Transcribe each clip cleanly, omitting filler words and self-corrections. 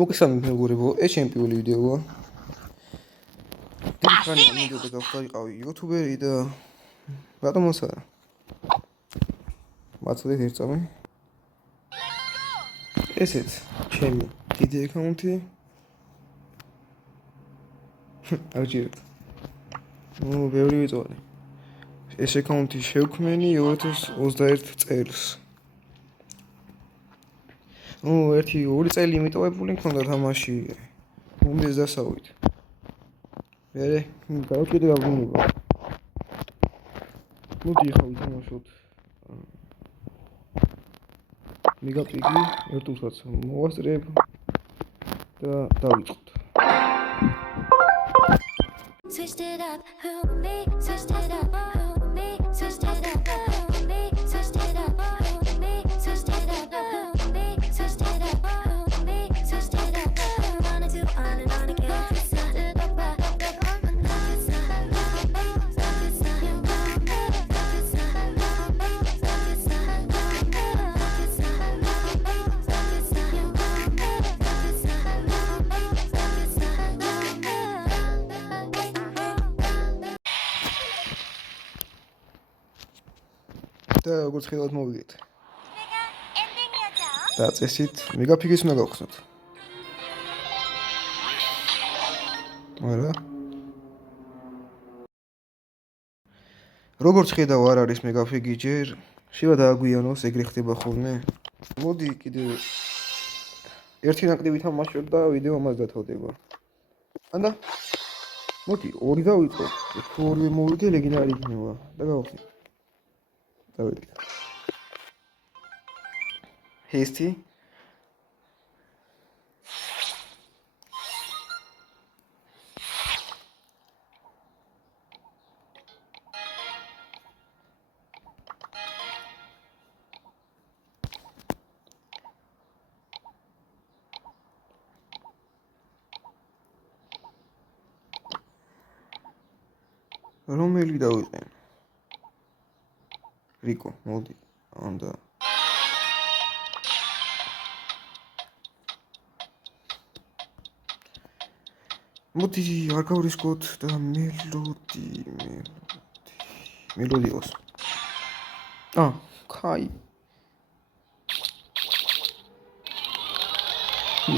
მოგესალმებით მეგობრებო, ეს ჩემპიონი ვიდეოა. ხანი ამიტომ გავხდარიყავი იუთუბერი და რატომაც არა. მაცოდეთ ერთ წამი. ესეც ჩემი დიდი აკაუნტი. აღჯერეთ. ბევრი ვიწოვდი. ეს აკაუნტი შევქმენი 2021 წელს. ორი წელი იმიტოვებული მქონდა თამაში ბუნდეს დასავით. მე გავაკეთე გაგუნება. მოდი ახლა ვითამაშოთ. მეგაპიკი ერთუსაც მოვასწრებ და დავიწყოთ. Switched it up, who me? Switched it up, who me? Switched it up, who me? Switched it up, who me? Switched it up, who me? Switched it up, who me? Switched it up, on and on again. Switched it up, და როგორც ხედავთ მოვიგეთ. და წესით მეგაფიგის უნდა გავხსნათ. არა. როგორც ხედავ არ არის მეგაფიგი ჯერ, შევა დააგვიანოს, ეგრე ხდება ხოლმე. მოდი კიდე ერთი ნაკლები თამაშობ და ვიდეო ამას დათავდება. ანდა მოდი ორი დავიწყო. თუ ორივე მოვიგე ლეგენდარი იქნება და გავხსნით. დავიწყე. ჰესტი რომელი დავიყენ? რიკო, მოდი. ანდა მოდი არ გავრისკოთ და მელოდიოს. კაი.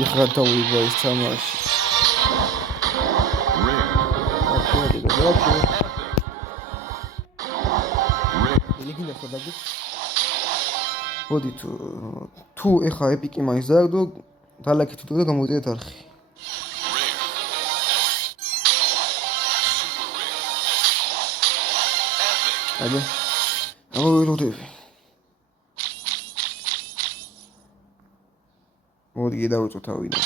იხა დავიბა ეს თამაში. ლეგენდა ხოდაგით. მოდი თუ ეხა ეპიკი მაინც დააგდო, დალაიქეთ და გამოვიდეთ არხი. Hadi. Ama böyle oluyor. Modu gida auto tawina.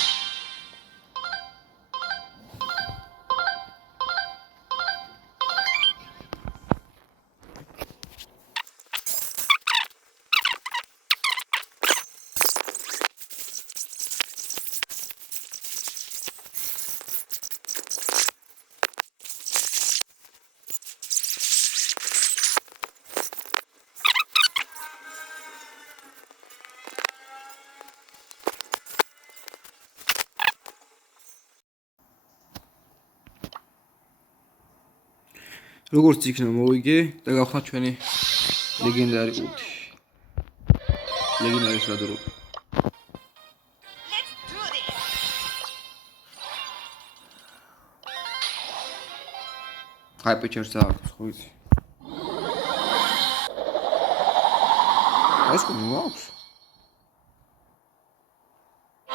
როგორც იქნება მოვიგე და გავხსნათ ჩვენი ლეგენდარი ულტი. ლეგენდარი სადრო. ჰაიპერჩერს აქვს, ხო იცი? ეს კუ მოაქვს?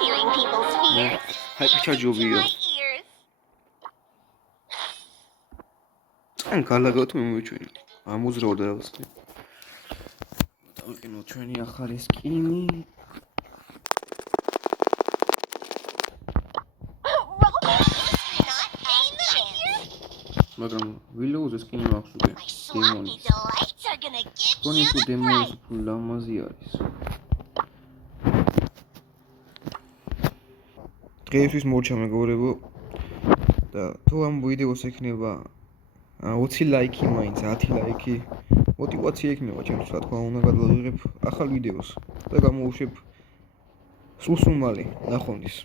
hearing people's fears. ჰაიპერჩარჯობია. ან გალაგოთ მომიჩვენე. ამოძრავ და რაღაცა. დავიყენო ჩვენი ახალი სკინი. მაგრამ ვილოუზე სკინი მაქვს უკვე. დემონი. კონი თუ დემონი თუ ლამაზი არის. დღეისთვის მორჩა მეგობრებო. და თუ ამ ვიდეოს ექნება 20 ლაიქი მაინც 10 ლაიქი мотивация ექნება ჩემთვის რა თქმა უნდა გადავიღებ ახალ ვიდეოს და გამოვუშვებ სულ მალე ნახვამდის